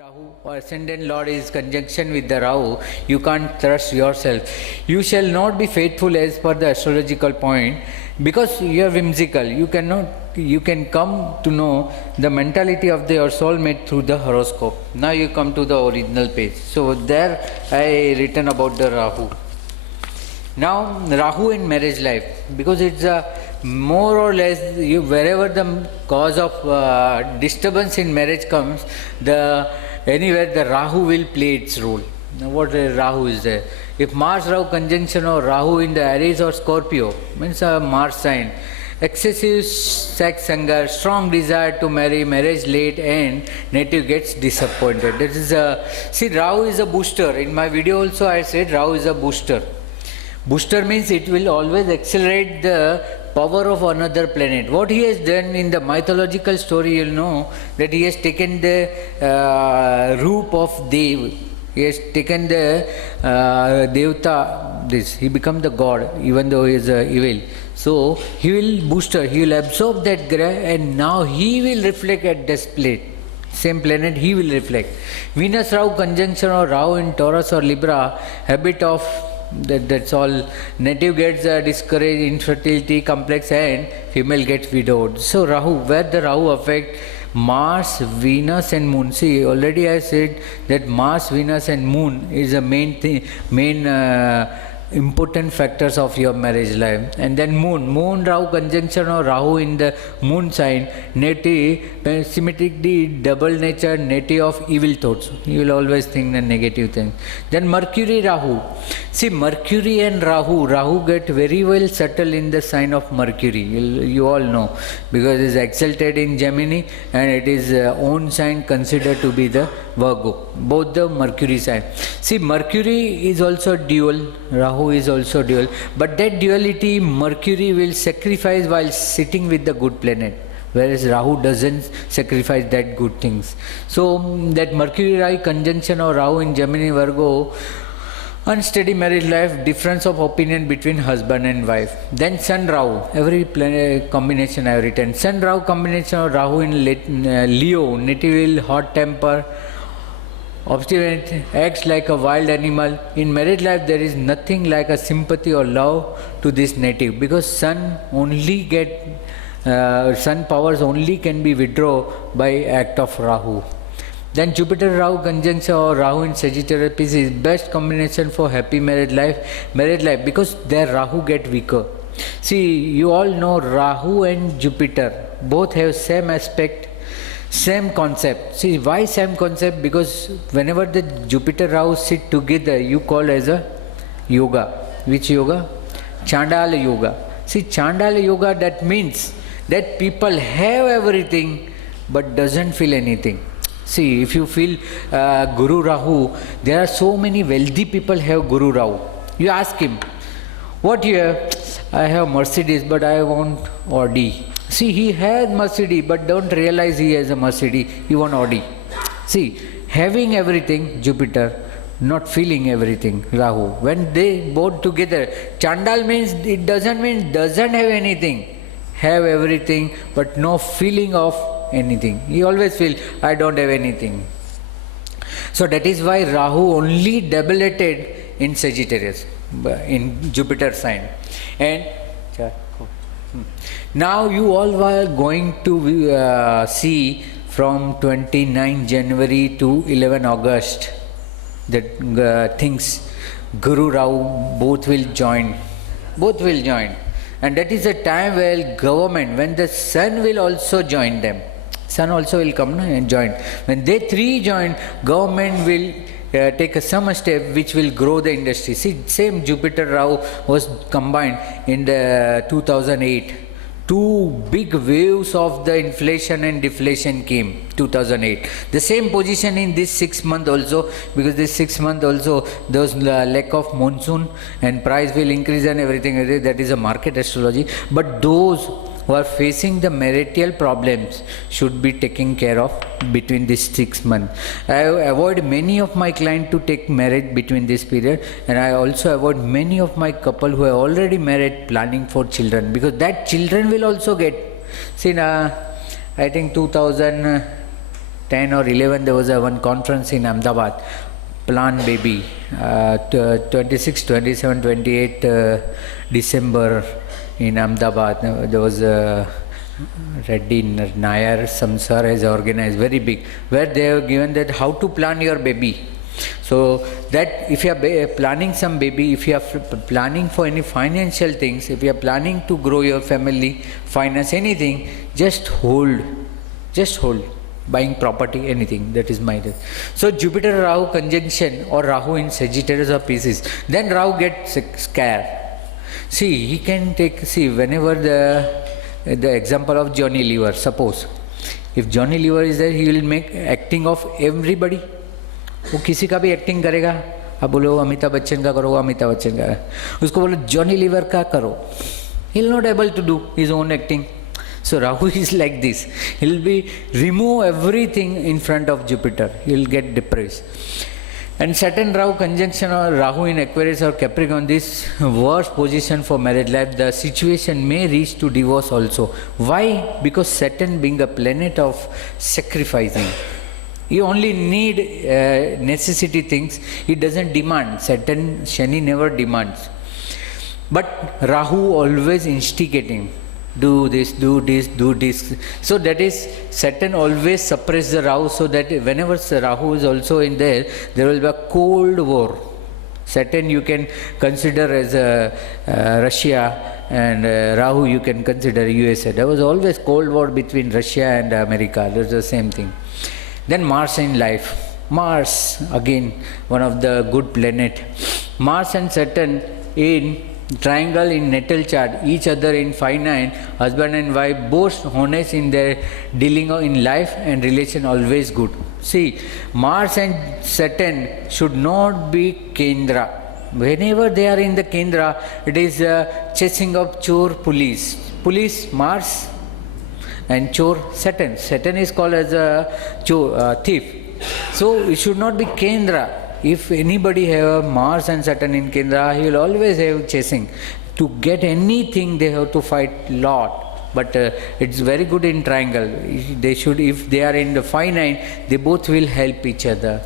Rahu or ascendant Lord is conjunction with the Rahu, you can't trust yourself. You shall not be faithful as per the astrological point because you are whimsical. You can come to know the mentality of your soulmate through the horoscope. Now you come to the original page. So there I written about the Rahu. Now Rahu in marriage life, because it's a more or less wherever the cause of disturbance in marriage comes, anywhere the Rahu will play its role. Now what Rahu is there? If Mars Rahu conjunction or Rahu in the Aries or Scorpio, means a Mars sign, excessive sex hunger, strong desire to marry, marriage late, and native gets disappointed. That is see, Rahu is a booster. In my video also I said Rahu is a booster. Booster means it will always accelerate the power of another planet. What he has done in the mythological story, you'll know that he has taken the roop of Dev. He has taken the Devta, he become the god, even though he is evil. So he will booster, he will absorb that graha, and now he will reflect at this plate. Same planet he will reflect. Venus Rahu conjunction or Rahu in Taurus or Libra, habit of that's all. Native gets discouraged, infertility complex, and female gets widowed. So Rahu, where the Rahu affect Mars, Venus and Moon. See, already I said that Mars, Venus and Moon is the main thing, important factors of your marriage life. And then Moon Rahu conjunction or Rahu in the Moon sign, native symmetrically double nature, native of evil thoughts. You will always think the negative thing. Then Mercury Rahu. See, Mercury and Rahu get very well settled in the sign of Mercury. You all know, because it is exalted in Gemini and it is own sign considered to be the Virgo. Both the Mercury sign. See, Mercury is also dual, Rahu is also dual, but that duality Mercury will sacrifice while sitting with the good planet, whereas Rahu doesn't sacrifice that good things. So that Mercury Rahu conjunction or Rahu in Gemini Virgo, unsteady marriage life, difference of opinion between husband and wife. Then Sun Rahu, every planet combination I have written. Sun Rahu combination or Rahu in Leo, native hot temper, obstinate, acts like a wild animal. In marriage life there is nothing like a sympathy or love to this native, because sun powers only can be withdrawn by act of Rahu. Then Jupiter Rahu conjunction or Rahu in Sagittarius is best combination for happy marriage life, because their Rahu get weaker. See, you all know Rahu and Jupiter both have same aspect, same concept. See, why same concept? Because whenever the Jupiter Rahu sit together, you call as a yoga. Which yoga? Chandala yoga. See, Chandala yoga, that means that people have everything but doesn't feel anything. See, if you feel Guru Rahu, there are so many wealthy people have Guru Rahu. You ask him, what you have? I have Mercedes, but I want Audi. See, he has Mercedes, but don't realize he has a Mercedes. He want Audi. See, having everything, Jupiter, not feeling everything, Rahu. When they both together, Chandal means it doesn't mean doesn't have anything. Have everything, but no feeling of anything. He always feel, I don't have anything. So that is why Rahu only debilitated in Sagittarius, in Jupiter sign. And now you all are going to see from 29 January to 11 August that things, Guru Rahu, both will join. And that is a time where government, when the sun will also join them. Sun also will come and join. When they three join, government will take some step which will grow the industry. See, same Jupiter Rahu was combined in the 2008. Two big waves of the inflation and deflation came 2008. The same position in this 6 month also, because this 6 month also there was lack of monsoon and price will increase and everything. That is a market astrology. But those who are facing the marital problems should be taken care of between this 6 months. I avoid many of my clients to take marriage between this period, and I also avoid many of my couple who are already married planning for children, because that children will also get. See, I think 2010 10 or 11, there was one conference in Ahmedabad, Plan Baby, 26, 27, 28 December in Ahmedabad. There was Reddy Nair, some sir has organized, very big, where they have given that how to plan your baby. So that if you are planning some baby, if you are planning for any financial things, if you are planning to grow your family, finance, anything, just hold, buying property, anything, that is my death. So Jupiter Rahu conjunction or Rahu in Sagittarius or Pisces, then Rahu gets scared. See, he can take, see, whenever the example of Johnny Lever, suppose, if Johnny Lever is there, he will make acting of everybody. वो किसी का भी acting करेगा. अब बोलो अमिताभ बच्चन का करो, वो अमिताभ बच्चन का, उसको बोलो जॉनी लीवर का करो, he will not able to do his own acting. So Rahu is like this, he will be remove everything in front of Jupiter, he will get depressed. And Saturn Rahu conjunction or Rahu in Aquarius or Capricorn, this worst position for marriage life, the situation may reach to divorce also. Why? Because Saturn being a planet of sacrificing, you only need necessity things, he doesn't demand. Saturn, Shani never demands. But Rahu always instigating, do this, do this, do this. So that is, Saturn always suppress the Rahu, so that whenever Rahu is also in there will be a cold war. Saturn you can consider as Russia, and Rahu you can consider USA. There was always cold war between Russia and America, that's the same thing. Then Mars in life. Mars, again, one of the good planet. Mars and Saturn in triangle in natal chart, each other in 5-9, husband and wife, both honest in their dealing in life and relation, always good. See, Mars and Saturn should not be Kendra. Whenever they are in the Kendra, it is chasing of chore, police. Police, Mars, and chore, Saturn. Saturn is called as a chore, thief. So it should not be Kendra. If anybody have Mars and Saturn in Kendra, he will always have chasing. To get anything, they have to fight lot. But it's very good in triangle. They should, if they are in the 5-9, they both will help each other.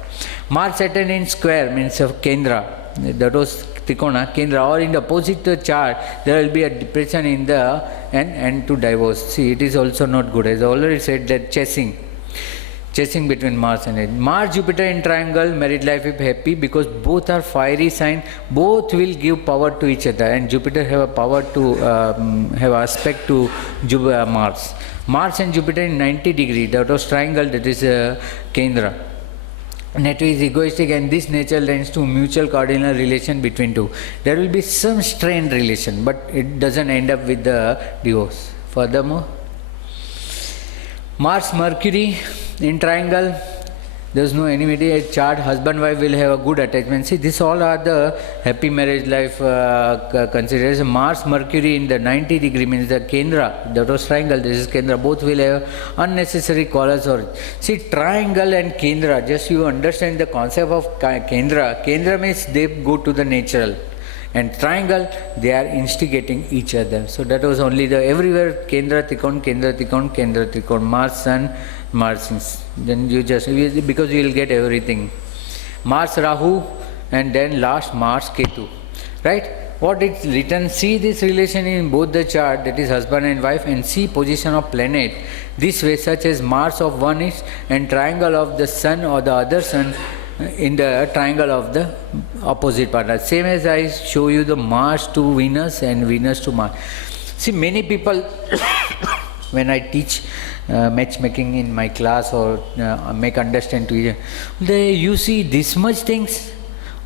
Mars Saturn in square means of Kendra. That was Trikona, Kendra, or in the opposite chart, there will be a depression in the and to divorce. See, it is also not good. As I already said, that chasing between Mars and it. Mars Jupiter in triangle, married life is happy because both are fiery sign, both will give power to each other, and Jupiter have a power to have aspect to Mars. Mars and Jupiter in 90 degree, that was triangle, that is Kendra. Nature is egoistic, and this nature lends to mutual cardinal relation between two. There will be some strained relation, but it doesn't end up with the divorce. Furthermore, Mars Mercury in triangle, there is no enmity. A chart, husband wife will have a good attachment. See, this all are the happy marriage life consideration. Mars Mercury in the 90 degree means the Kendra, that was triangle, this is Kendra, both will have unnecessary quarrels. Or see, triangle and Kendra, just you understand the concept of Kendra. Kendra means they go to the natural, and triangle, they are instigating each other. So that was only the everywhere Kendra Trikon, Kendra Trikon, Kendra Trikon, Mars Sun, Mars. Then you just, because you will get everything. Mars Rahu, and then last Mars Ketu. Right? What it's written, see this relation in both the chart, that is husband and wife, and see position of planet. This way, such as Mars of one is and triangle of the Sun or the other Sun in the triangle of the opposite partner. Same as I show you the Mars to Venus and Venus to Mars. See, many people when I teach matchmaking in my class or make understand to you, you see this much things.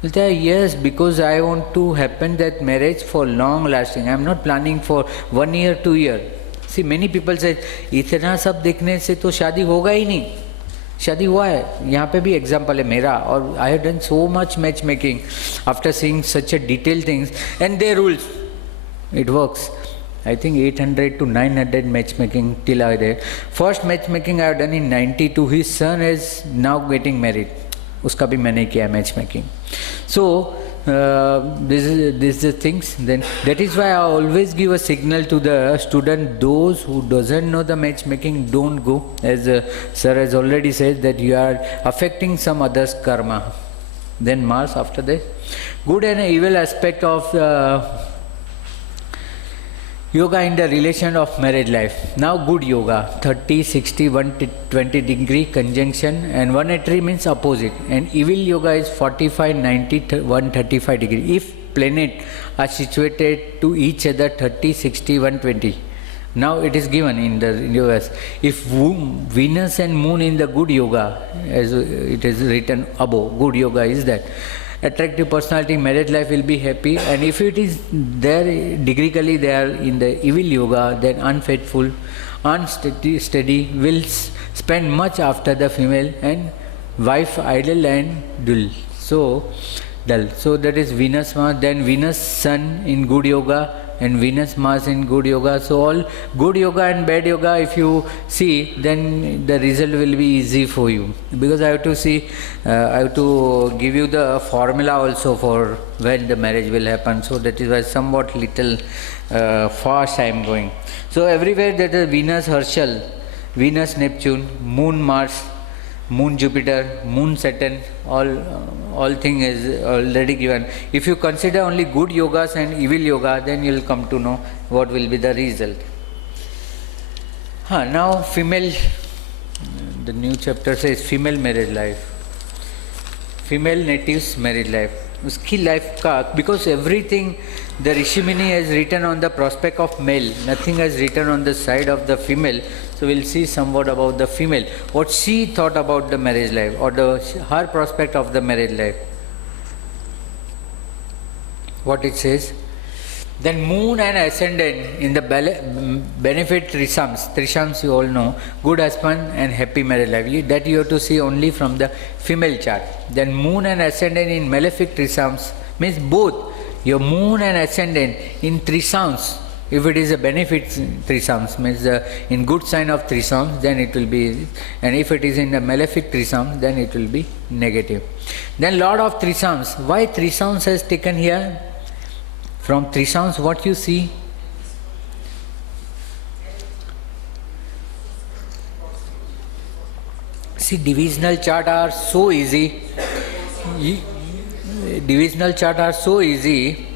Yes, because I want to happen that marriage for long lasting. I am not planning for 1 year, 2 year. See, many people say, इतना सब देखने से तो शादी होगा ही नहीं. शादी हुआ है, यहाँ पे भी एग्जाम्पल है मेरा, और I have done so much match making after seeing such A detail things and their rules, it works. I think 800 to 900 matchmaking till I there. First matchmaking I have done in 92. His son is now getting married. उसका भी मैंने किया matchmaking. So this is the things. Then that is why I always give a signal to the student. Those who doesn't know the matchmaking, don't go. As sir has already said, that you are affecting some others' karma. Then Mars after that. Good and evil aspect of yoga in the relation of marriage life. Now good yoga, 30, 60, 120 degree conjunction, and 180 means opposite. And evil yoga is 45, 90, 135 degree. If planets are situated to each other 30, 60, 120. Now it is given in the universe. If Venus and Moon in the good yoga, as it is written above, good yoga is that. Attractive personality, marriage life will be happy. And if it is there, degreically they are in the evil yoga, then unfaithful, unsteady, will spend much after the female, and wife idle and dull. So that is Venus Mars. Then Venus Sun in good yoga, and Venus Mars in good yoga. So all good yoga and bad yoga, if you see, then the result will be easy for you. Because I have to see, I have to give you the formula also for when the marriage will happen. So that is why somewhat little fast I am going. So everywhere that is Venus Herschel, Venus Neptune, Moon Mars, Moon Jupiter, Moon Saturn, all thing is already given. If you consider only good yogas and evil yoga, then you will come to know what will be the result. Now female, the new chapter says female marriage life. Female natives marriage life. Uski life ka, because everything the Rishi Muni has written on the prospect of male, nothing has written on the side of the female. So we'll see somewhat about the female, what she thought about the marriage life, or her prospect of the marriage life. What it says. Then moon and ascendant in the benefit trishams. Trishams you all know, good husband and happy married life. That you have to see only from the female chart. Then moon and ascendant in malefic trishams means both your moon and ascendant in trishams. If it is a benefit trishams, means in good sign of trishams, then it will be, and if it is in a malefic trishams, then it will be negative. Then Lord of trishams. Why trishams has taken here? From trishams, what you see? See, divisional chart are so easy. Divisional chart are so easy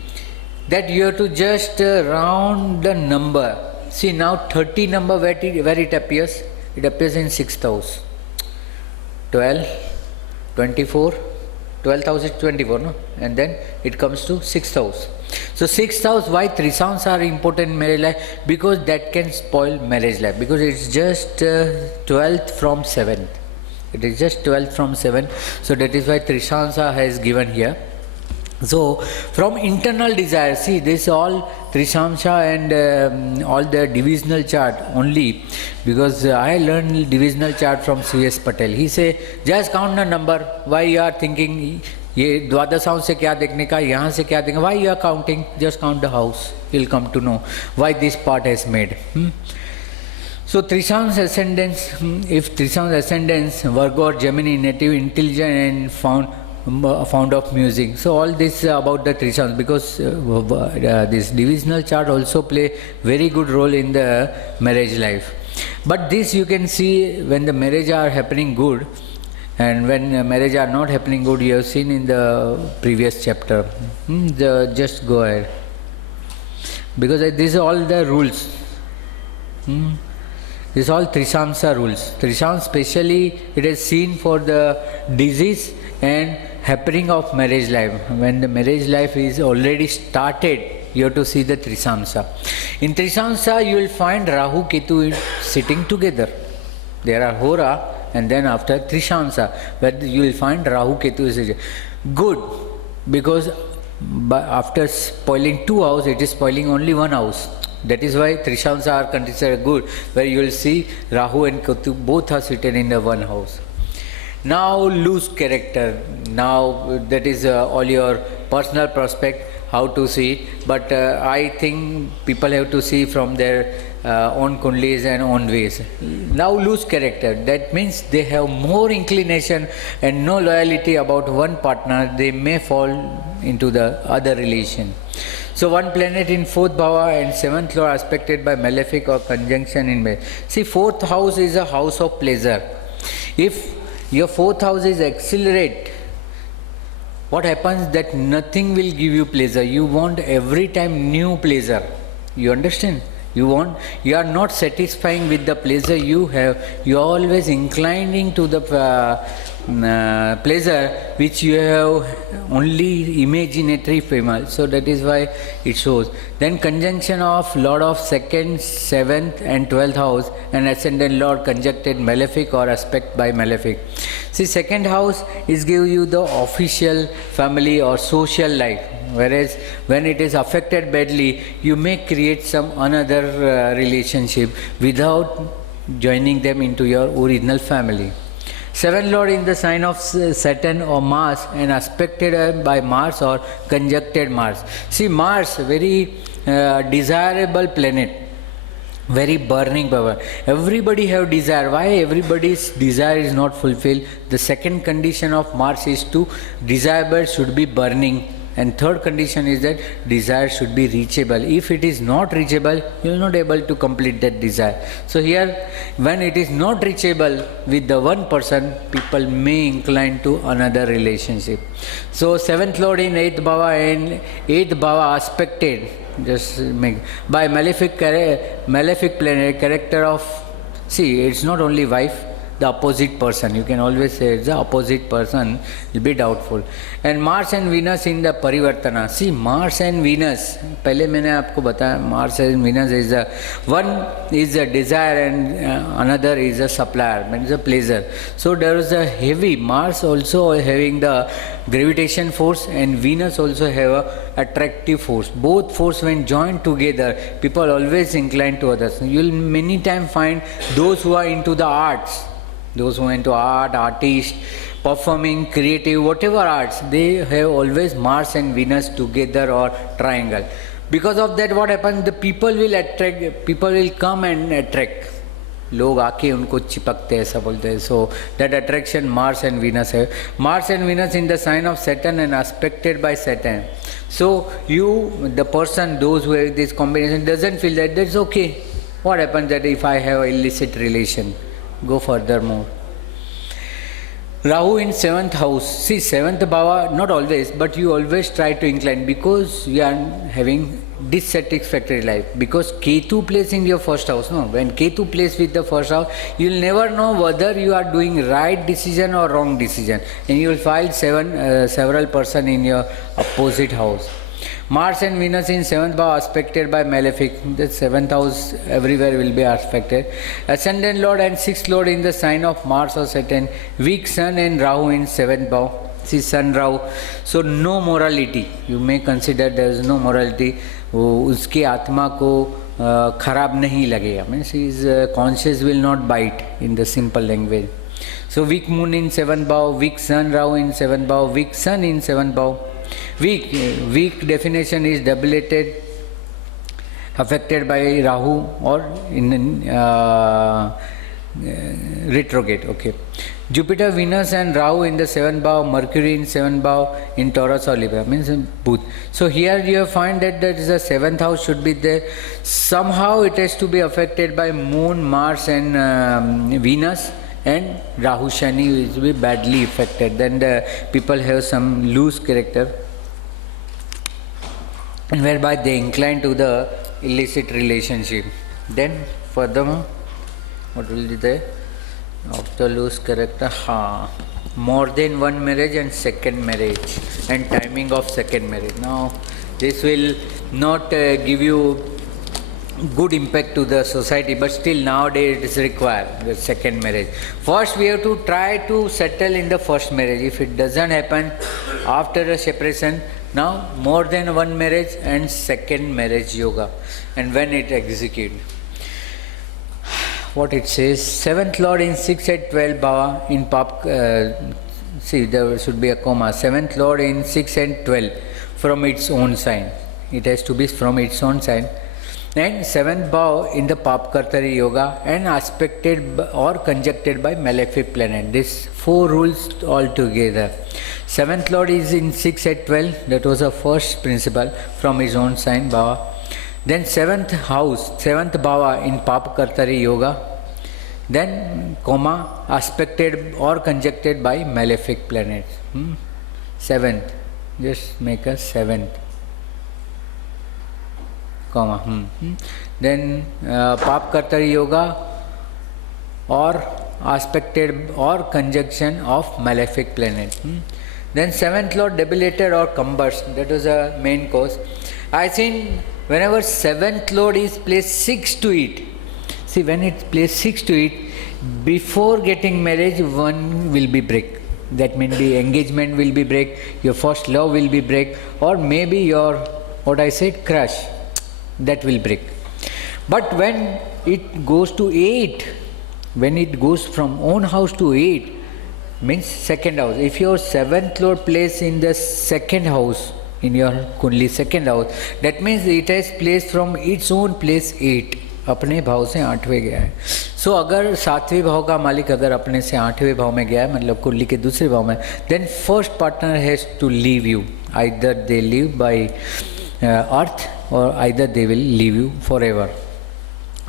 that you have to just round the number. See now 30 number where it appears? It appears in 6th house. 12, 24, 12th house is 24, no? And then it comes to 6th house. So 6th house, why trishams are important in marriage life? Because that can spoil marriage life. Because it's just 12th from 7th. It is just 12th from 7th. So that is why trishamsa has given here. So from internal desire, see this all trishamsa and all the divisional chart only, because I learned divisional chart from C.S. Patel. He say just count the number. Why you are thinking ये द्वादश house से क्या देखने का, यहाँ से क्या देखने, why you are counting? Just count the house. You'll come to know why this part has made. So Trisham's ascendants, if Trisham's ascendants, Virgo or Gemini, native, intelligent and fond of music. So all this about the Trishams, because this divisional chart also play very good role in the marriage life. But this you can see when the marriage are happening good, and when marriage are not happening good, you have seen in the previous chapter. Just go ahead, because these are all the rules. These all Trishamsa rules. Trisham specially it is seen for the disease and happening of marriage life. When the marriage life is already started, you have to see the Trishamsa. In Trishamsa you will find Rahu Ketu sitting together. There are Hora, and then after Trishamsa, where you will find Rahu Ketu is good, because after spoiling 2 houses, it is spoiling only 1 house. That is why Trishamsa are considered good, where you will see Rahu and Ketu both are seated in the 1 house. Now loose character. Now that is all your personal prospect, how to see it, but I think people have to see from their own kundalis and own ways. Now loose character, that means they have more inclination and no loyalty about one partner, they may fall into the other relation. So one planet in 4th bhava and 7th lord aspected by malefic or conjunction in see, 4th house is a house of pleasure. If your 4th house is accelerate, what happens that nothing will give you pleasure. You want every time new pleasure. You understand? You are not satisfying with the pleasure you have. You are always inclining to the pleasure which you have only imaginary female. So that is why it shows. Then conjunction of Lord of 2nd, 7th and 12th house and ascendant Lord conjuncted malefic or aspect by malefic. See, 2nd house is give you the official family or social life. Whereas when it is affected badly, you may create some another relationship without joining them into your original family. 7th lord in the sign of Saturn or Mars and aspected by Mars or conjuncted Mars. See, Mars, very desirable planet, very burning power. Everybody have desire. Why everybody's desire is not fulfilled? The second condition of Mars is to desire should be burning. And third condition is that desire should be reachable. If it is not reachable, you will not able to complete that desire. So here, when it is not reachable with the one person, people may incline to another relationship. So 7th lord in 8th bhava and 8th bhava aspected, just make by malefic planet, character of, see, it's not only wife, the opposite person. You can always say the opposite person will be doubtful. And Mars and Venus in the Parivartana. See, Mars and Venus, पहले मैंने आपको बताया, Mars and Venus is a, one is a desire and another is a supplier, means a pleasure. So there is a heavy, Mars also having the gravitation force and Venus also have a attractive force. Both force when joined together, people always incline to others. You will many times find those who are into the arts, those who are into art, artists, performing, creative, whatever arts, they have always Mars and Venus together or triangle. Because of that, what happens? The people will attract, people will come and attract. लोग आके उनको चिपकते हैं, ऐसा बोलते हैं. So that attraction Mars and Venus है. Mars and Venus in the sign of Saturn and aspected by Saturn. So you, the person, those who have this combination doesn't feel that that's okay. What happens that if I have illicit relation? Go furthermore. Rahu in 7th house. See, 7th bhava, not always, but you always try to incline because you are having dissatisfactory life. Because Ketu plays in your first house. No, when Ketu plays with the first house, you will never know whether you are doing right decision or wrong decision. And you will find several person in your opposite house. Mars and Venus in 7th bhava aspected by malefic. The 7th house everywhere will be aspected. Ascendant lord and 6th lord in the sign of Mars or Saturn. Weak sun and Rahu in 7th bhava. See, sun Rahu. So no morality. You may consider there is no morality. उसकी आत्मा को खराब नहीं लगेगा. Means his conscience will not bite, in the simple language. So weak moon in 7th bhava, weak sun Rahu in 7th bhava, weak sun in 7th bhava. Weak definition is debilitated, affected by Rahu or in retrograde. Okay. Jupiter, Venus and Rahu in the 7th bhava, Mercury in 7th bhava in Taurus or Libra, means both. So here you find that there is a 7th house should be there. Somehow it has to be affected by Moon, Mars and Venus. And Rahu Shani will be badly affected. Then the people have some loose character, and whereby they incline to the illicit relationship. Then furthermore, what will be there? Of the loose character, more than one marriage and second marriage, and timing of second marriage. Now this will not give you good impact to the society, but still nowadays it is required, the second marriage. First we have to try to settle in the first marriage. If it doesn't happen after a separation, now more than one marriage and second marriage yoga. And when it execute, what it says, 7th lord in 6 at 12 bhava in see, there should be a comma. 7th lord in 6 and 12. from its own sign. It has to be from its own sign. And 7th bhav in the Papkartari yoga and aspected or conjuncted by malefic planet. This 4 rules all together. 7th lord is in 6 at 12. That was the first principle from his own sign bhava. Then 7th house, 7th bhava in Papkartari yoga. Then comma aspected or conjuncted by malefic planets. 7th. Just make a 7th. Comma. Then Papkartari yoga or aspected or conjunction of malefic planet. Then 7th lord debilitated or cumbers. That was a main cause. I think whenever 7th lord is placed 6 to it. See, when it placed 6 to it, before getting marriage, one will be break. That means the engagement will be break, your first love will be break, or maybe your, what I said, crush. That will break. But when it goes to 8, when it goes from own house to 8, means second house. If your 7th lord place in the second house, in your Kundali second house, that means it has placed from its own place 8. अपने भाव से 8वें गया है. सो अगर 7वें भाव का मालिक अगर अपने से 8वें भाव में गया है, मतलब कुंडली के दूसरे भाव में, then first partner has to leave you. Either they live by earth or either they will leave you forever.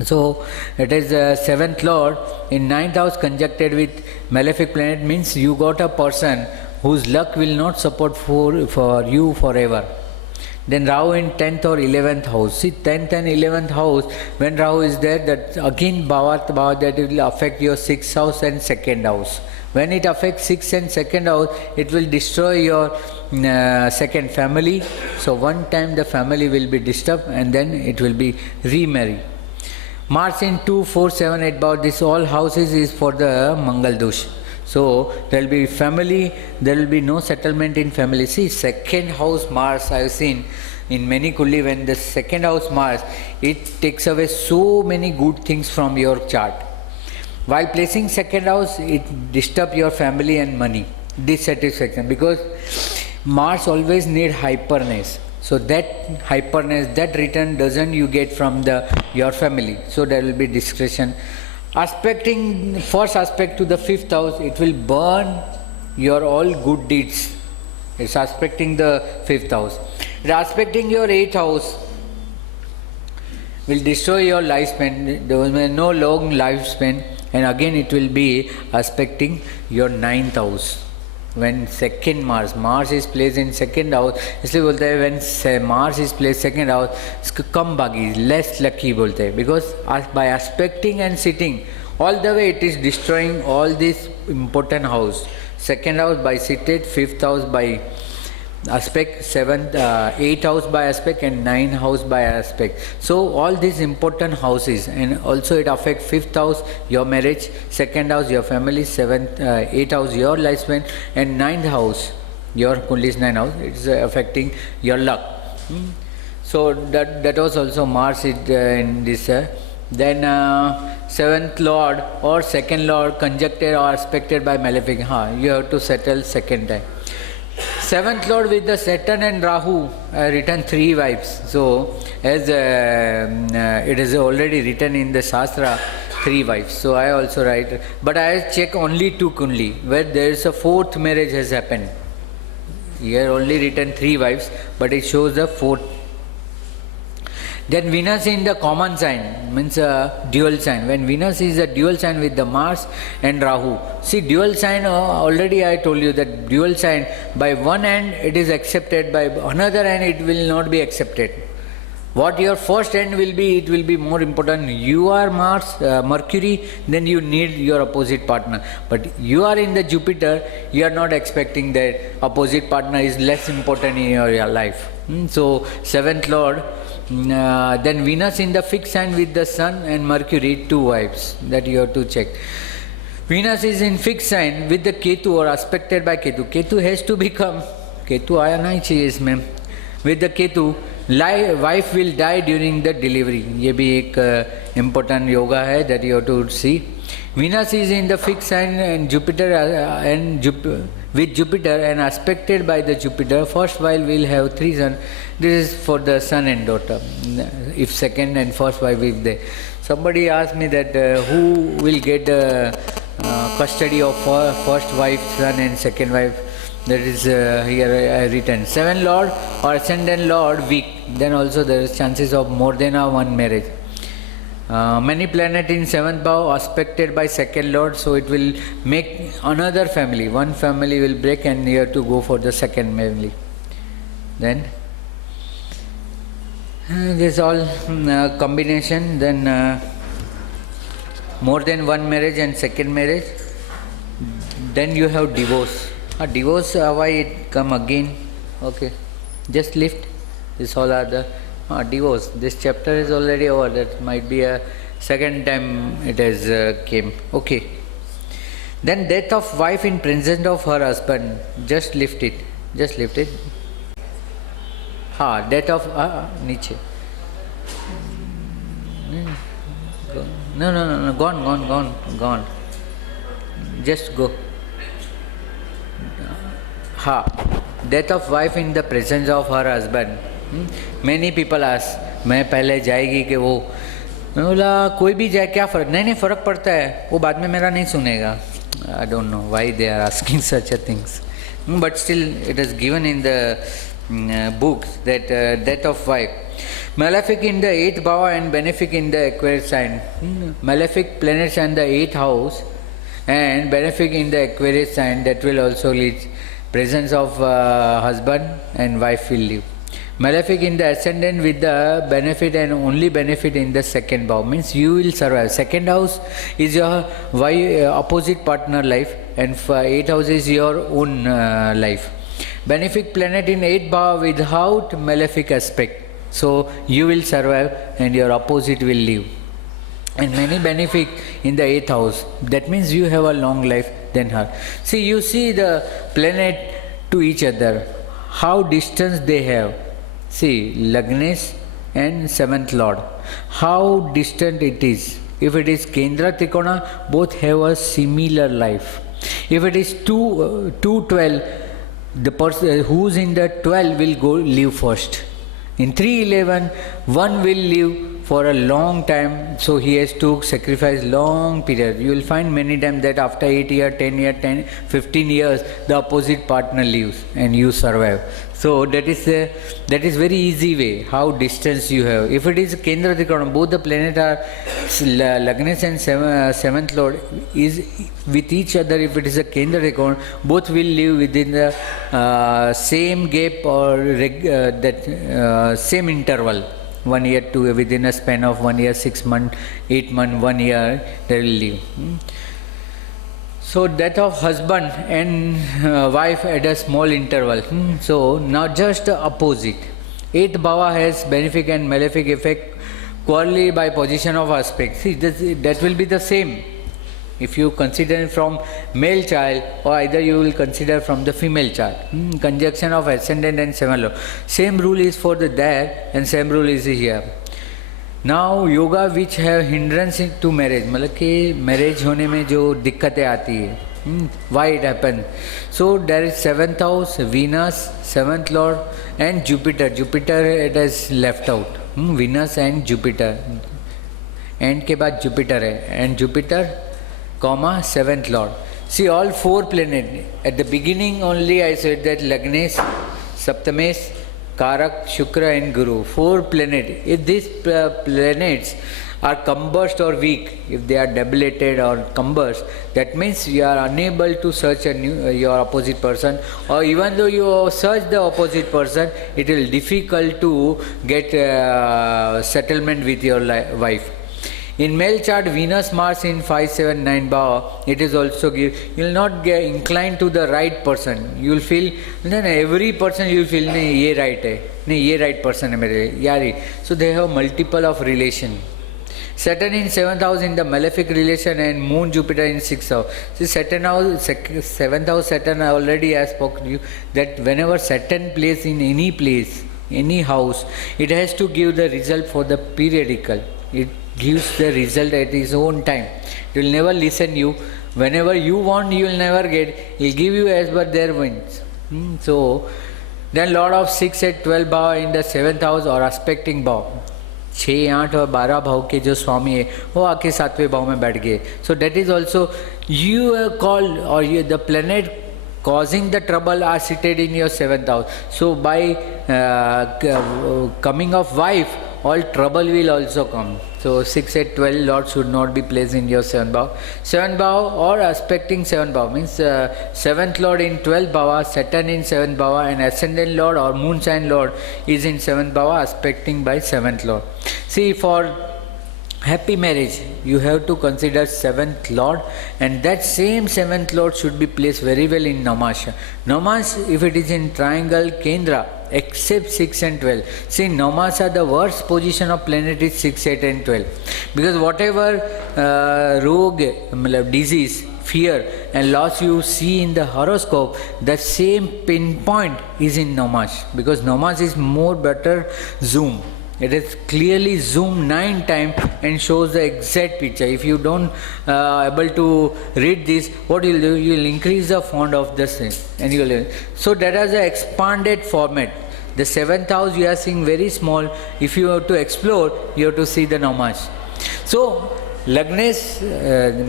So it is 7th lord in 9th house conjuncted with malefic planet, means you got a person whose luck will not support for you forever. Then Rahu in 10th or 11th house. See, 10th and 11th house, when Rahu is there, that again bhava that it will affect your 6th house and 2nd house. When it affects 6th and 2nd house, it will destroy your second family. So one time the family will be disturbed and then it will be remarried. Mars in 2, 4, 7, 8 bhav, this all houses is for the Mangal Dosh. So there will be family, there will be no settlement in family. See, second house Mars, I have seen in many Kundali, when the second house Mars, it takes away so many good things from your chart. While placing second house, it disturbs your family and money, dissatisfaction, because Mars always need hyperness. So that hyperness, that return doesn't you get from your family. So there will be discretion. Aspecting, first aspect to the 5th house, it will burn your all good deeds. It's aspecting the 5th house. It aspecting your 8th house will destroy your lifespan. There will be no long lifespan. And again it will be aspecting your 9th house. When second Mars is placed in second house, इसलिए बोलते हैं when Mars is placed second house, इसको कम भागी, less lucky बोलते हैं, because by aspecting and sitting, all the way it is destroying all this important house. Second house by seated, 5th house by aspect, 8th house by aspect and 9th house by aspect. So all these important houses, and also it affects 5th house your marriage, 2nd house your family, 8th house your lifespan, and 9th house your Kundali's 9th house, it is affecting your luck. So that was also Mars in this. Then 7th lord or 2nd lord conjuncted or aspected by malefic. You have to settle second time. 7th lord with the Saturn and Rahu written 3 wives. So as it is already written in the Shastra 3 wives. So I also write, but I check only 2 Kundali where there is a 4th marriage has happened. Here only written 3 wives, but it shows the 4th. Then Venus in the common sign, means a dual sign. When Venus is a dual sign with the Mars and Rahu. See, dual sign, already I told you that dual sign, by one hand it is accepted, by another hand it will not be accepted. What your first hand will be, it will be more important. You are Mercury, then you need your opposite partner. But you are in the Jupiter, you are not expecting that opposite partner is less important in your life. So 7th lord, then Venus in the fixed sign with the Sun and Mercury, 2 wives, that you have to check. Venus is in fixed sign with the Ketu or aspected by Ketu. Ketu has to become, Ketu आया नहीं चाहिए इसमें. With the Ketu, wife will die during the delivery. ये भी एक important yoga है that you have to see. Venus is in the fixed sign and Jupiter with Jupiter and aspected by the Jupiter. First wife will have 3 sons. This is for the son and daughter. If second and first wife if they. Somebody asked me that who will get custody of first wife, son and second wife. That is here I written. 7 Lord or Ascendant Lord weak. Then also there is chances of more than one marriage. Many planets in 7th Bhav aspected by 2nd Lord, so it will make another family. One family will break and you have to go for the second family. Then this all combination, then more than one marriage and second marriage. Then you have divorce. Divorce, why it come again? Okay, just lift. This all are the divorce. This chapter is already over. That might be a second time it has came. Okay. Then death of wife in presence of her husband. Just lift it. Just lift it. Death of niche. No. Gone. Just go. Death of wife in the presence of her husband. Many people ask, मैं पहले जाएगी कि वो, मैं बोला कोई भी जाए क्या फ़र्क, नहीं फ़र्क पड़ता है, वो बाद में मेरा नहीं सुनेगा. I don't know why they are asking such a things, but still it is given in the books that death of wife. Malefic in the 8th bhava and benefic in the Aquarius sign. Malefic planets in the 8th house and benefic in the Aquarius sign, that will also lead presence of husband and wife will live. Malefic in the ascendant with the benefit and only benefit in the 2nd bhav, means you will survive. 2nd house is your opposite partner life and 8th house is your own life. Benefic planet in 8th bhav without malefic aspect, so you will survive and your opposite will live. And many benefic in the 8th house, that means you have a long life than her. See, you see the planet to each other, how distance they have. See, Lagnes and 7th Lord, how distant it is. If it is Kendra Trikona, both have a similar life. If it is 212, the person who's in the 12 will go live first. In 311, one will live for a long time, so he has to sacrifice long period. You will find many times that after 8 years, 10 years, 15 years, the opposite partner leaves and you survive. So that is very easy way, how distance you have. If it is Kendra Trikona, both the planets are Lagnes and 7th Lord is with each other. If it is a Kendra Trikona, both will live within the same gap or same interval. 1 year to within a span of 1 year, 6 months, 8 months, 1 year, they will live. So death of husband and wife at a small interval. So now just the opposite. 8th bhava has benefic and malefic effect quarterly by position of aspect. See, that will be the same. If you consider from male child, or either you will consider from the female child. Conjunction of ascendant and 7th Lord. Same rule is for the there and same rule is here. Now yoga which have hindrance to marriage, मतलब कि marriage होने में जो दिक्कतें आती है, why it happens? So there is 7th house, Venus, 7th Lord and Jupiter. Jupiter it has left out. Venus and Jupiter. And के बाद Jupiter है, and Jupiter, comma 7th Lord. See, all 4 planets. At the beginning only I said that Lagnes, Saptames, Karak, Shukra and Guru. 4 planets. If these planets are combust or weak, if they are debilitated or combust, that means you are unable to search your opposite person, or even though you search the opposite person, it will be difficult to get settlement with your wife. In male chart, Venus, Mars in 5, 7, 9 bhava, it is also give. You will not get inclined to the right person. You will feel, every person you will feel, ye right hai, ye right person hai mere yari. So they have multiple of relation. Saturn in 7th house in the malefic relation and Moon, Jupiter in 6th house. See, Saturn house, 7th house Saturn, I already have spoken to you that whenever Saturn plays in any place, any house, it has to give the result for the periodical. It gives the result at its own time. It will never listen you. Whenever you want, you will never get. It will give you as per their wins. So, then Lord of 6 at 12 भाव in the 7th house or aspecting भाव, 6, 8 और 12 भाव के जो स्वामी है वो आके 7वें भाव में बैठ गए. So that is also you are called, or you, the planet causing the trouble are seated in your 7th house. So by coming of wife, all trouble will also come. So 6 at 12 Lord should not be placed in your 7th bhav. 7th bhav or aspecting 7th bhav means 7th Lord in 12th bhava, Saturn in 7th bhava, and ascendant Lord or moon sign Lord is in 7th bhava, aspecting by 7th Lord. See, for happy marriage you have to consider 7th Lord, and that same 7th Lord should be placed very well in Namas. Namas, if it is in triangle Kendra, except 6 and 12. See, Namasa, the worst position of planet is 6, 8 and 12. Because whatever disease, fear and loss you see in the horoscope, the same pinpoint is in Namas. Because Namas is more better zoom. It is clearly zoomed 9 times and shows the exact picture. If you don't able to read this, what you will do? You will increase the font of the thing, and you will. So that is the expanded format. The 7th house you are seeing very small. If you have to explore, you have to see the Namas. So Lagnesh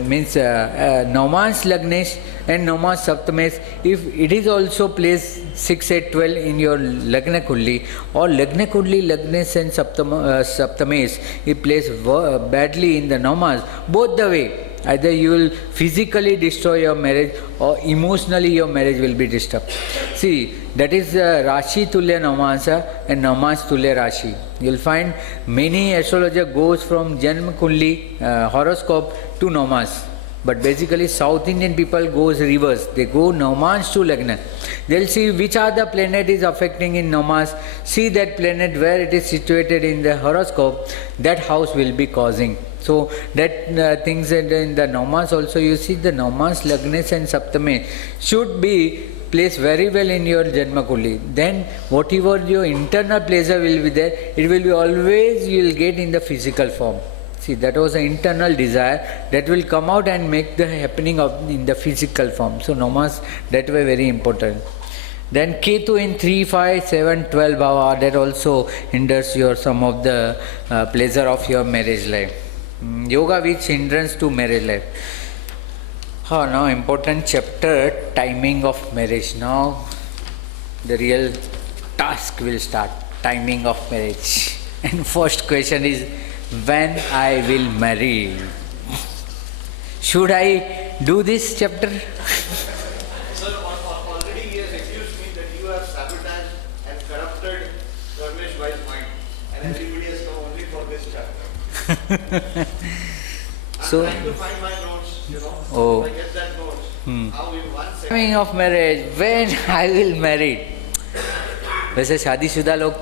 means Namas Lagnesh and Namas Saptamesh. If it is also placed 6 at 12 in your Lagna Kundali, or Lagna Kundali, Lagnesh and Saptamesh, it placed badly in the Namas, both the way, either you will physically destroy your marriage or emotionally your marriage will be disturbed. See, that is Rashi Tulya Namasa and Namas Tulya Rashi. You will find many astrologer goes from Janma Kundali horoscope to Namas. But basically South Indian people goes reverse. They go Namas to Lagna. They will see which are the planet is affecting in Namas. See that planet where it is situated in the horoscope, that house will be causing. So that things in the Namas also, you see the Namas, Lagnesh and Saptame should be placed very well in your Janma Kundali. Then whatever your internal pleasure will be there, it will be always you will get in the physical form. See, that was an internal desire that will come out and make the happening of in the physical form. So Namas, that way very important. Then Ketu in 3, 5, 7, 12 bhava, that also hinders your some of the pleasure of your marriage life. Yoga which hindrance to marriage life. Now important chapter, timing of marriage. Now the real task will start, timing of marriage. And first question is, when I will marry? Should I do this chapter? Sir, already he has accused me that you have sabotaged and corrupted Dharmesh Bhai's mind, and everybody has come only for this chapter. So, I'm trying to find my notes, you know. Oh. If I get that notes, how in 1 second. Timing of marriage, when I will marry. वैसे शादीशुदा लोग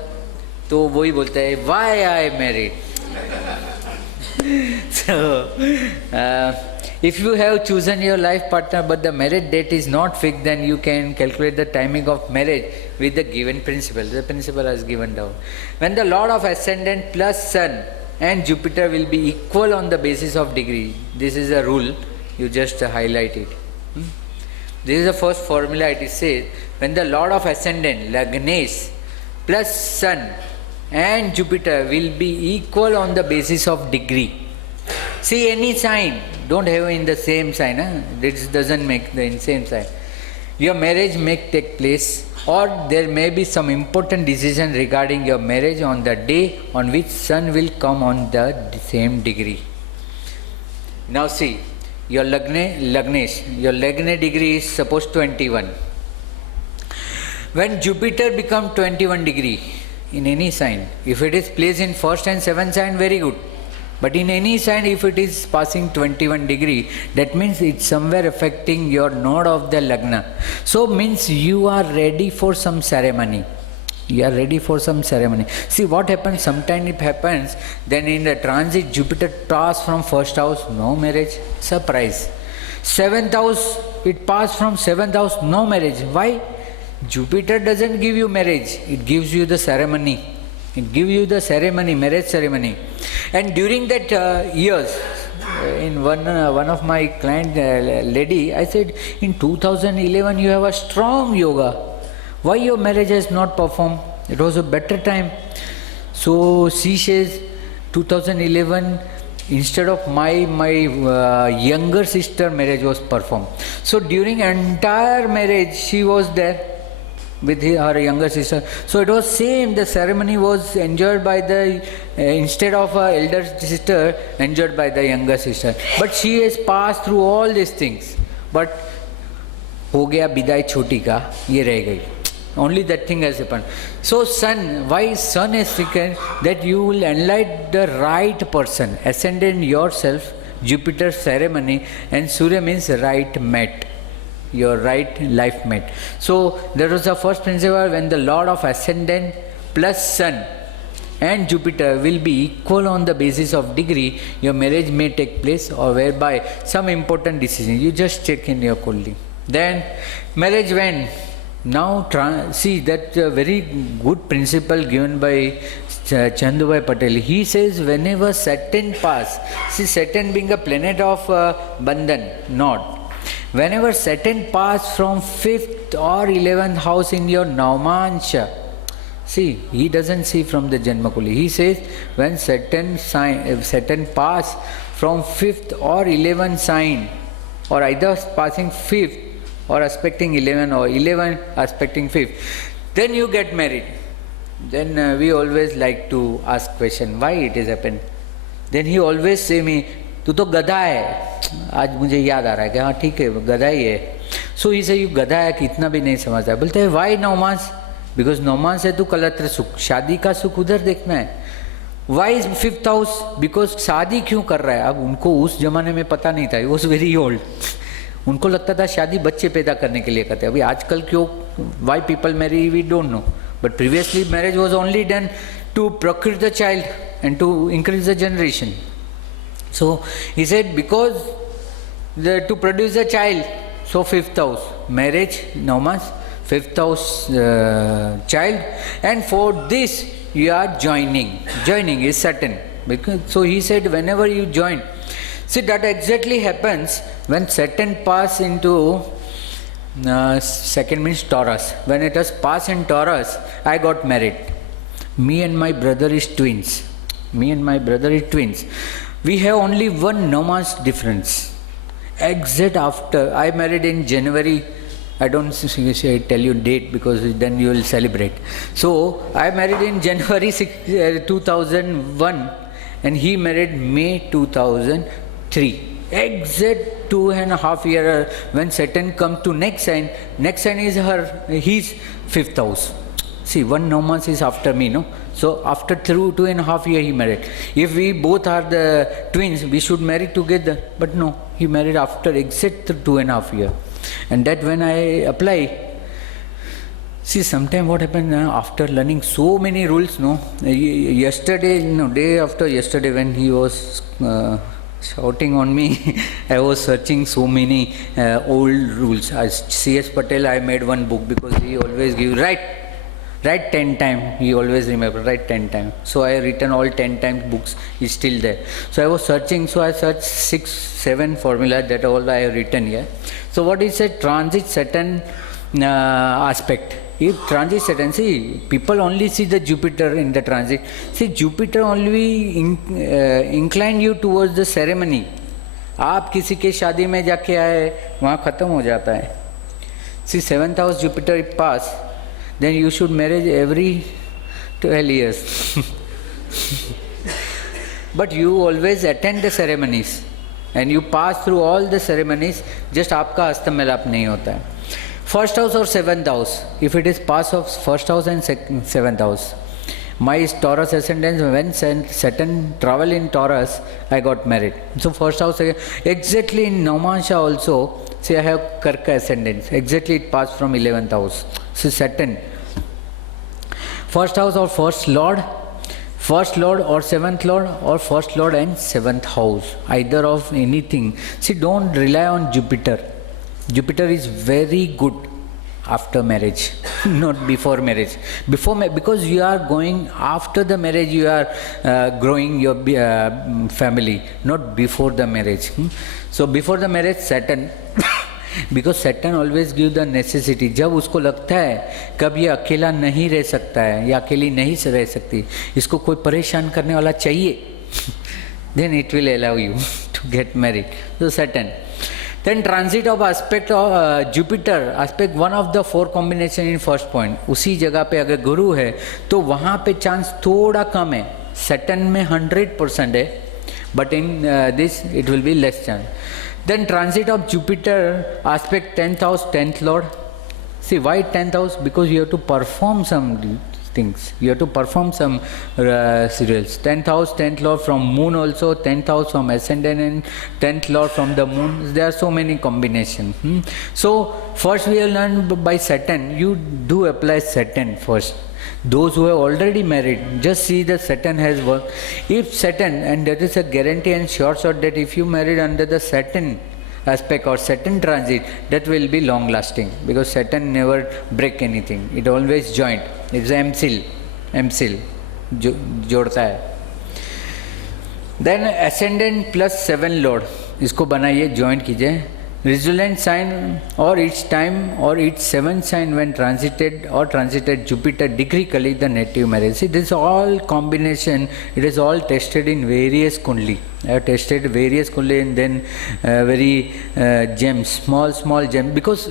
तो वही बोलते हैं, why I married. So, if you have chosen your life partner but the marriage date is not fixed, then you can calculate the timing of marriage with the given principle. The principle is given down. When the Lord of Ascendant plus Sun and Jupiter will be equal on the basis of degree. This is a rule, you just highlight it. This is the first formula. It says, when the Lord of Ascendant, Lagnesh, plus Sun and Jupiter will be equal on the basis of degree. See, any sign, don't have in the same sign. This doesn't make the same sign. Your marriage may take place, or there may be some important decision regarding your marriage on the day on which Sun will come on the same degree. Now see, your Lagnesh, your Lagna degree is suppose 21. When Jupiter become 21 degree in any sign, if it is placed in first and seventh sign, very good. But in any sign, if it is passing 21 degree, that means it's somewhere affecting your node of the Lagna. So means you are ready for some ceremony. You are ready for some ceremony. See what happens, sometimes it happens, then in the transit Jupiter pass from first house, no marriage, surprise. 7th house, it passed from 7th house, no marriage. Why? Jupiter doesn't give you marriage, it gives you the ceremony. give you the ceremony, marriage ceremony. And during that years, in one of my client lady, I said, in 2011 you have a strong yoga. Why your marriage has not performed? It was a better time. So she says, 2011, instead of my younger sister marriage was performed. So during entire marriage she was there with her younger sister. So it was same, the ceremony was enjoyed by the, instead of her elder sister, enjoyed by the younger sister. But she has passed through all these things. But ho gaya bidai choti ka, ye reh gayi. Only that thing has happened. So sun, why sun is second? That you will enlighten the right person, ascendant yourself, Jupiter ceremony, and Surya means right mate, your right life mate. So that was the first principle, when the Lord of ascendant plus sun and Jupiter will be equal on the basis of degree, your marriage may take place, or whereby some important decision. You just check in your Kundali. Then marriage when? Now see that very good principle given by Chandubhai Patel. He says whenever Saturn pass, see Saturn being a planet of Bandhan, not. Whenever Saturn pass from 5th or 11th house in your Navamansha, see, he doesn't see from the Janma Kundali. He says when Saturn pass from 5th or 11th sign, or either passing 5th or aspecting 11 or 11 aspecting 5th, then you get married. Then we always like to ask question, why it has happened? Then he always say me, तू तो गधा है. आज मुझे याद आ रहा है कि हाँ ठीक है गधा ही है. So he say, you गधा है कि इतना भी नहीं समझता है. बोलते हैं why नौमांस? Because नौमांस है तो कलत्र सुख, शादी का सुख उधर देखना है. Why is 5th house? Because शादी क्यों कर रहा है? अब उनको उस जमाने में पता नहीं था, it was very old. उनको लगता था शादी बच्चे पैदा करने के लिए करते हैं. अभी आजकल क्यों, why people marry we don't know, but previously marriage was only done to procure the child and to increase the generation. So he said because to produce a child, so 5th house marriage, Navmas, 5th house child, and for this you are joining is certain. Because, so he said whenever you join, see that exactly happens when Saturn pass into second means Taurus. When it has passed in Taurus, I got married. Me and my brother is twins. We have only one Navmas difference. Exit after, I married in January. I don't tell you date because then you will celebrate. So I married in January 2001 and he married May 2003. Exact 2.5 years when Saturn comes to next sign is his 5th house. See, one Navmas is after me, no? So after 2.5 years he married. If we both are the twins, we should marry together. But no, he married after exact 2.5 years. And that when I apply, see sometimes what happened after learning so many rules, no? Day after yesterday when he was shouting on me, I was searching so many old rules. As C.S. Patel, I made one book because he always give write 10 times, he always remember, write 10 times. So I written all 10 times books, is still there. So I was searching, so I searched 6-7 formulas that all I have written here. So what is a transit Saturn aspect? If transit Saturn, see, people only see the Jupiter in the transit. See, Jupiter only incline you towards the ceremony. आप किसी के शादी में जाके आए, वहाँ खत्म हो जाता है. See, 7th house Jupiter pass, then you should marry every 12 years. But you always attend the ceremonies and you pass through all the ceremonies, just आपका हस्तमेलाप नहीं होता है. First house or 7th house, if it is pass of 1st house and 7th house. My Taurus ascendant, when Saturn travel in Taurus, I got married. So first house, exactly in Navamansha also, see I have Karka ascendant, exactly it passed from 11th house. So Saturn, first house or first lord or 7th lord or first lord and 7th house, either of anything. See, don't rely on Jupiter. Jupiter is very good. after marriage, not before marriage. Because you are going after the marriage, you are growing your family, not before the marriage. So before the marriage, Saturn, because Saturn always give the necessity. जब उसको लगता है कब ये अकेला नहीं रह सकता है या अकेली नहीं रह सकती, इसको कोई परेशान करने वाला चाहिए, then it will allow you to get married. So Saturn. Then transit of aspect of Jupiter, aspect one of the 4 combination in first point. उसी जगह पे अगर गुरु है तो वहाँ पे चांस थोड़ा कम है. Saturn में 100% है, but in this it will be less chance. Then transit of Jupiter, aspect 10th house, 10th lord. See why 10th house? Because you have to perform some things. You have to perform some serials. 10th house, 10th lord from moon also, 10th house from ascendant and 10th lord from the moon. There are so many combinations. So first we will learn by Saturn. You do apply Saturn first. Those who have already married, just see the Saturn has worked. If Saturn, and that is a guarantee and sure shot that if you married under the Saturn aspect or Saturn transit, that will be long lasting, because Saturn never break anything. It always joint. It's M-seal, जोड़ता है. Then ascendant plus 7 lord, इसको बनाइए, joint कीजिए. Resultant sign or its time or its 7th sign when transited Jupiter decretically the native marriage. See, this is all combination. It is all tested in various Kundali. I have tested various Kundali and then very gems, small gems, because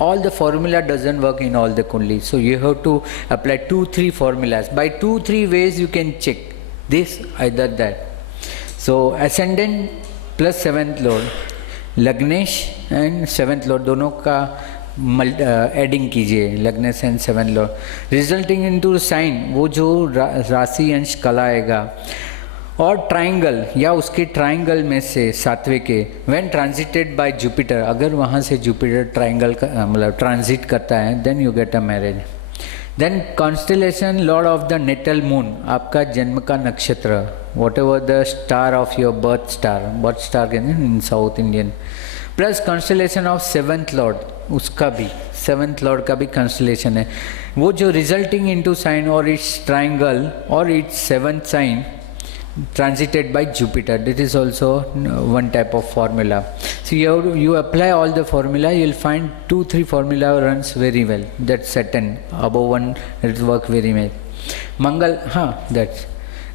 all the formula doesn't work in all the Kundali. So you have to apply 2-3 formulas. By 2-3 ways you can check this, either that. So ascendant plus 7th lord, लग्नेश and 7th lord दोनों का adding कीजिए, लग्नेश and 7th lord, resulting into sign, वो जो राशि अंश कला आएगा, और ट्राइंगल या उसके ट्राइंगल में से 7वें के व्हेन ट्रांजिटेड बाय जुपिटर, अगर वहाँ से जुपिटर ट्राइंगल का मतलब ट्रांजिट करता है, then you get a marriage. Then constellation lord of the natal moon, आपका जन्म का नक्षत्र, whatever the star of your birth star कहते हैं in south Indian, plus constellation of 7th lord, उसका भी 7th लॉर्ड का भी कॉन्स्टेलेशन है, वो जो रिजल्टिंग इनटू साइन और इट्स ट्राइंगल और its 7th sign transited by Jupiter. That is also one type of formula. So you apply all the formula, you will find 2-3 formula runs very well. That's Saturn above one, it work very well. Mangal, that's.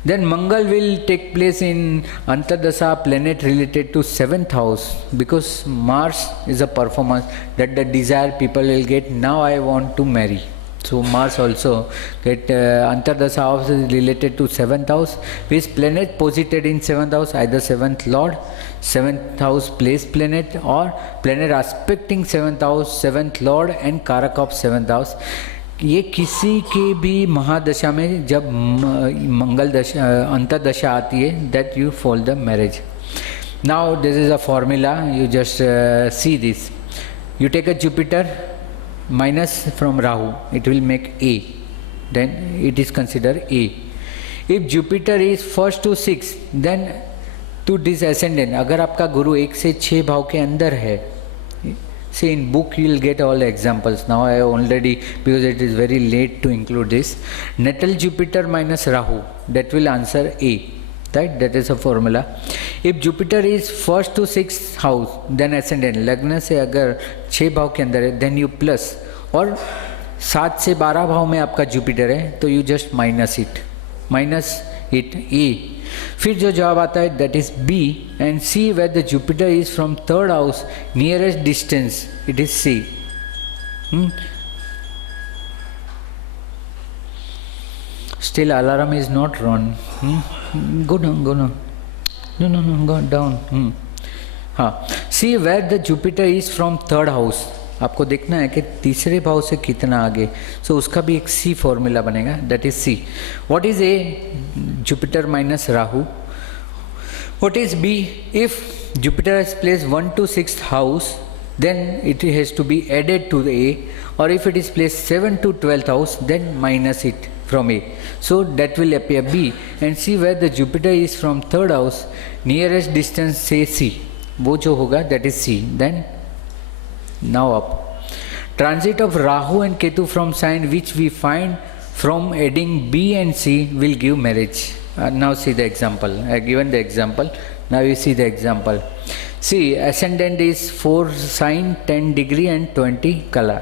Then Mangal will take place in Antardasa planet related to 7th house, because Mars is a performance that the desire people will get. Now I want to marry. So Mars also get Antardasa house is related to 7th house, which planet posited in 7th house, either 7th lord, 7th house place planet, or planet aspecting 7th house, 7th lord and कारक of 7th house. ये किसी के भी महादशा में जब मंगल दशा अंतर्दशा आती है, that you fall the marriage. Now this is a formula, you just see this. You take a Jupiter minus from Rahu, it will make A, then it is considered A. If Jupiter is 1st to 6, then to this ascendant, अगर आपका गुरु 1 से 6 भाव के अंदर है, see in book you will get all examples. Now I already, because it is very late to include this, natal Jupiter minus Rahu, that will answer A. Right? That is a formula. If Jupiter is 1st to 6th house, then ascendant, लग्न से अगर 6 भाव के अंदर है, then you plus, और 7 से 12 भाव में आपका जुपिटर है, तो you just minus it A. फिर जो जवाब आता है, that is B, and see where the Jupiter is from 3rd house, nearest distance, it is C. Still alarm is not run. Go down. No, go down. See where the Jupiter is from 3rd house. आपको देखना है कि तीसरे भाव से कितना आगे. So उसका भी एक C फॉर्मूला बनेगा, that is C. What is A? Jupiter minus Rahu. What is B? If Jupiter is placed 1 to 6th house, then it has to be added to the A, or if it is placed 7 to 12th house, then minus it from A. So that will appear B, and see where the Jupiter is from 3rd house, nearest distance say C, वो जो होगा that is C. Then now up. Transit of Rahu and Ketu from sign which we find from adding B and C will give marriage. Now see the example. I have given the example. Now you see the example. See, ascendant is 4 sign, 10 degree and 20 color.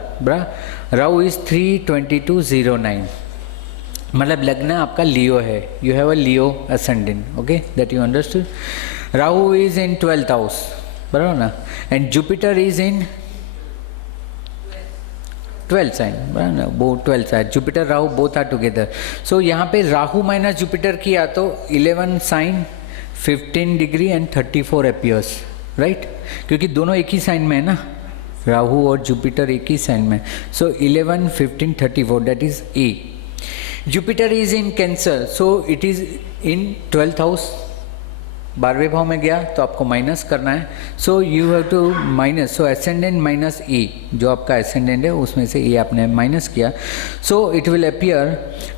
Rahu is 3/22/09. मतलब लग्न आपका लियो है. You have a Leo ascendant. Okay, that you understood. Rahu is in 12th house. बराबर ना. And Jupiter is in 12th sign. बराबर ना. Both 12th sign. Jupiter Rahu both are together. So यहाँ पे Rahu minus Jupiter किया तो 11 sign, 15 degree and 34 appears. Right क्योंकि दोनों एक ही साइन में है ना, राहु और जुपिटर एक ही साइन में. So 11, 15, 34 that is A. Jupiter is in cancer, so it is in 12th house. 12वें भाव में गया तो आपको माइनस करना है. So you have to minus. So ascendant minus A, जो आपका एसेंडेंट है उसमें से ए आपने माइनस किया. So it will appear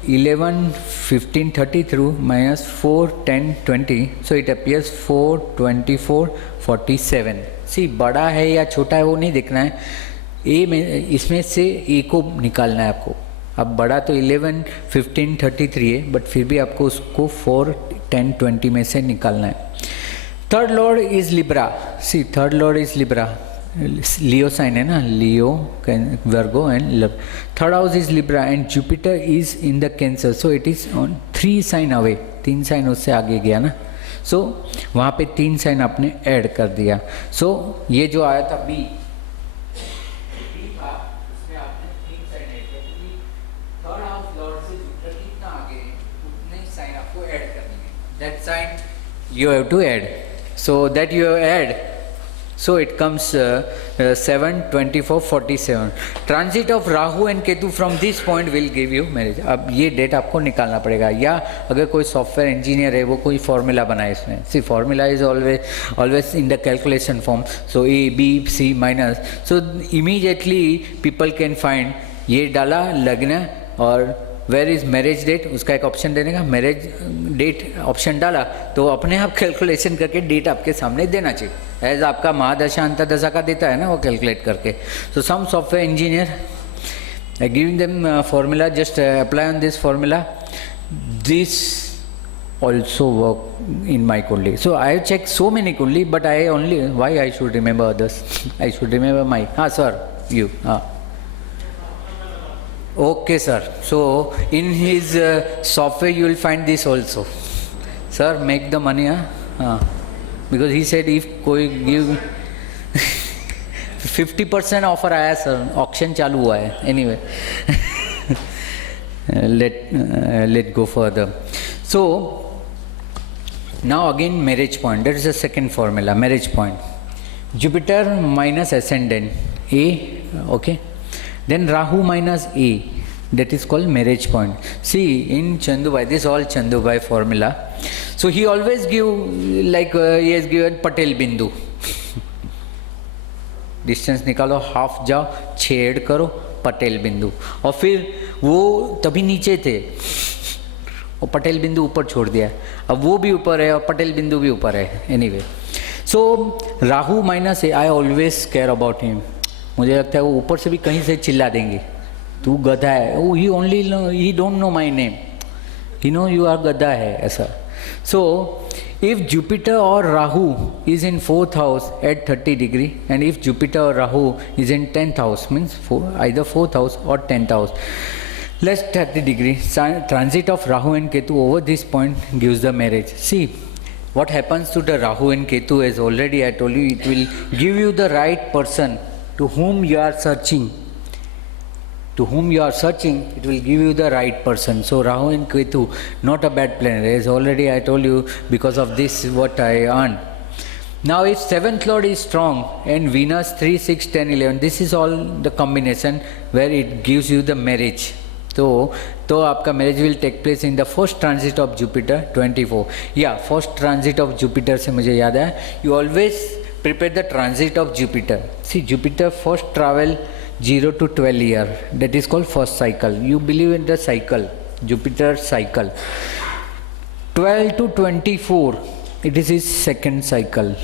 11, 15, 33 minus 4, 10, 20. So it appears 4, 24, 47. सी बड़ा है या छोटा है वो नहीं देखना है, ए में इसमें से ए को निकालना है आपको. अब बड़ा तो 11, 15, 33 है, बट फिर भी आपको उसको 4, 10, 20 में से निकालना है. Third lord is Libra. See third lord is Libra. Leo sign है ना, Leo, Virgo and third house is Libra and Jupiter is in the cancer. So it is on 3 sign away. 3 sign उससे आगे गया ना. सो वहाँ पे 3 sign आपने add कर दिया. सो ये जो आया था बी था, उसमें आपने 3 साइन ऐड किया क्योंकि थर्ड हाउस लॉर्ड से जुपिटर कितना आगे उतने साइन आपको ऐड करनी है. That sign you have to add. So that you have add. So it comes 7, 24, 47. Transit of Rahu and Ketu from this point will give you marriage. अब ये date आपको निकालना पड़ेगा, या अगर कोई सॉफ्टवेयर इंजीनियर है वो कोई फॉर्मूला बनाए इसमें. See formula is always in the calculation form. So A B C minus. So immediately people can find. ये डाला लग्न और वेयर इज मैरिज डेट, उसका एक ऑप्शन देने का. मैरिज डेट ऑप्शन डाला तो अपने आप कैलकुलेशन करके डेट आपके सामने देना चाहिए. एज आपका महादशा अंतरदशा का देता है ना वो कैलकुलेट करके. So some software engineer giving them formula, just apply on this formula. This also work in my kundali. So I have checked so many kundali, but I only, why I should remember others? I should remember my, sir, you. Okay sir, so in his software you will find this also. Sir, make the money, because he said if कोई give 50% offer आया sir, auction चालू हुआ है. Anyway let go further. So now again marriage point, that is the second formula. Marriage point, Jupiter minus ascendant A, okay, then Rahu minus A, that is called marriage point. See in Chandubai, this is all Chandubai formula. So he always give like he has given Patel Bindu. Distance निकालो, half जाओ, 6 add करो, पटेल बिंदु. और फिर वो तभी नीचे थे और पटेल बिंदु ऊपर छोड़ दिया. अब वो भी ऊपर है और पटेल बिंदु भी ऊपर है. एनीवे, सो राहु माइनस है. I always care about him. मुझे लगता है वो ऊपर से भी कहीं से चिल्ला देंगे, तू गधा है. वो ही only, he don't know my name, he know you are गधा है, ऐसा. सो if Jupiter or Rahu is in 4th house at 30 degree, and if Jupiter or Rahu is in 10th house, means either 4th house or 10th house, less 30 degree, transit of Rahu and Ketu over this point gives the marriage. See what happens to the Rahu and Ketu, as already I told you, it will give you the right person to whom you are searching. To whom you are searching, it will give you the right person. So Rahu and Ketu, not a bad planet, as already I told you, because of this what I earned. Now if 7th lord is strong and Venus 3, 6, 10, 11, this is all the combination where it gives you the marriage. तो आपका marriage will take place in the first transit of Jupiter 24. Yeah, first transit of Jupiter से मुझे याद है, you always prepare the transit of Jupiter. See Jupiter first travel 0 to 12 year, that is called first cycle. You believe in the cycle, Jupiter cycle. 12 to 24, it is his second cycle.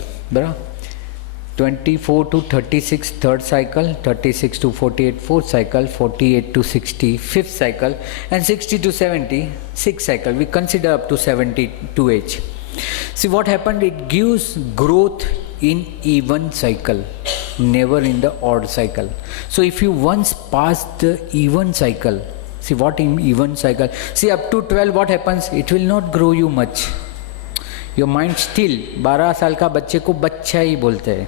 24 to 36 third cycle, 36 to 48 fourth cycle, 48 to 60 fifth cycle, and 60 to 70 sixth cycle. We consider up to 72 age. See what happened, it gives growth in even cycle, never in the odd cycle. So if you once pass the even cycle, see what in even cycle, see up to 12 what happens, it will not grow you much. Your mind still, 12 साल का बच्चे को बच्चा ही बोलते हैं,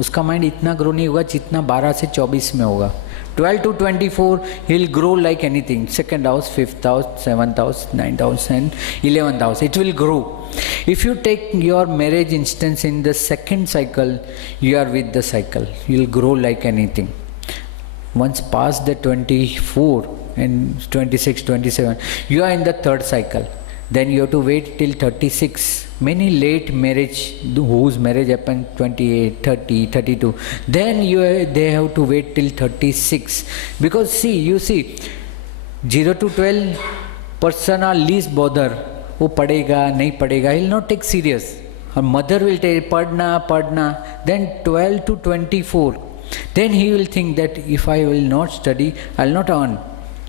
उसका mind इतना grow नहीं होगा जितना 12 से 24 में होगा. 12 to 24 he'll grow like anything, second house, fifth house, seventh house, ninth house and 11th house, it will grow. If you take your marriage instance in the second cycle, you are with the cycle, you'll grow like anything. Once past the 24 and 26, 27, you are in the third cycle. Then you have to wait till 36. Many late marriage, whose marriage happened 28, 30, 32. Then they have to wait till 36. Because see, you see, 0 to 12 person are least bother. वो पढ़ेगा नहीं पढ़ेगा, he will not take serious. Her mother will take पढ़ना. Then 12 to 24. Then he will think that if I will not study, I will not earn.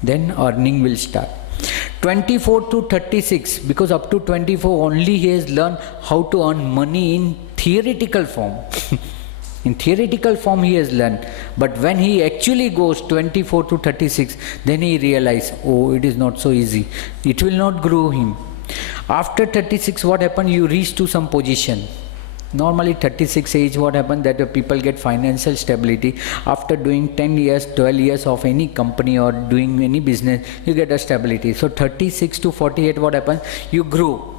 Then earning will start. 24 to 36, because up to 24 only he has learned how to earn money in theoretical form. In theoretical form he has learned, but when he actually goes 24 to 36, then he realizes, oh, it is not so easy, it will not grow him. After 36 what happened, you reach to some position. Normally 36 age what happened, that the people get financial stability. After doing 10 years, 12 years of any company or doing any business, you get a stability. So 36 to 48 what happens, you grow.